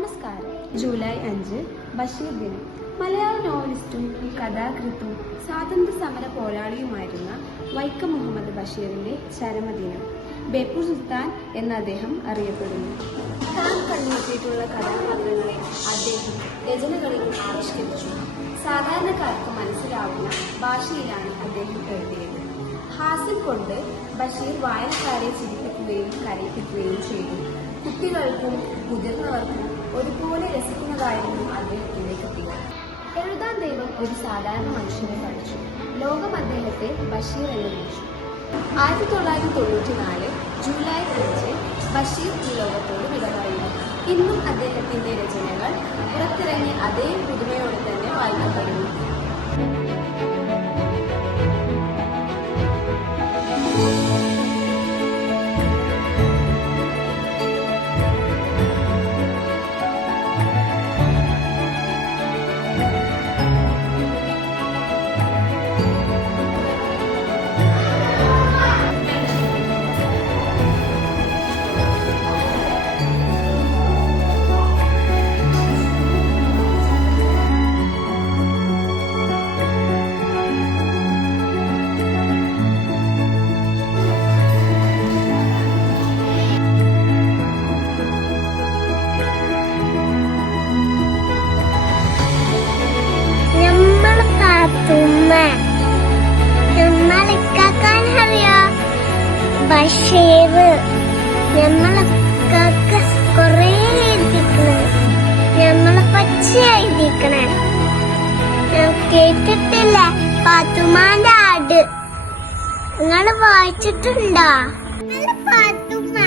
നമസ്കാരം. ജൂലൈ 5 ബഷീർ ദിനം. മലയാള നോവലിസ്റ്റും കഥാകൃത്തും സ്വാതന്ത്ര്യ സമര പോരാളിയുമായിരുന്ന വൈക്കം മുഹമ്മദ് ബഷീറിന്റെ ചരമദിനം. ബേപ്പൂർ സുൽത്താൻ എന്ന് അദ്ദേഹം അറിയപ്പെടുന്നു. താൻ കണ്ടെത്തിയിട്ടുള്ള കഥാപാത്രങ്ങളെ അദ്ദേഹം രചനകളിൽ ആവിഷ്കരിച്ചു. സാധാരണക്കാർക്ക് മനസ്സിലാവുന്ന ഭാഷയിലാണ് അദ്ദേഹം എഴുതിയത്. ഹാസ്യം കൊണ്ട് ബഷീർ വായനക്കാരെ ചിരിപ്പിക്കുകയും കരയിപ്പിക്കുകയും ചെയ്തു. കുട്ടികൾക്കും മുതിർന്നവർക്കും ഒരുപോലെ രസിക്കുന്നതായിരുന്നു അദ്ദേഹത്തിന്റെ കൃതികൾ. എഴുതാൻ ദൈവം ഒരു സാധാരണ മനുഷ്യനെ പഠിച്ചു. ലോകം അദ്ദേഹത്തെ ബഷീർ എന്ന് വിളിച്ചു. 1994 ജൂലൈ 5 ബഷീർ ഈ ലോകത്തോട് വിട പറയുന്നു. ഇന്നും അദ്ദേഹത്തിന്റെ രചനകൾ പുറത്തിറങ്ങി അതേ പുതുമയോടെ തന്നെ വായിക്കപ്പെടുന്നു. ബഷീർ നമ്മളൊക്കെ കൊറേ എഴുതിക്കണേ, നമ്മളെ പച്ച എഴുതിക്കണേ. കേട്ടിട്ടില്ല പാത്തുമാന്റെ ആട്? നിങ്ങള് വായിച്ചിട്ടുണ്ടോ? പാത്തുമ്മ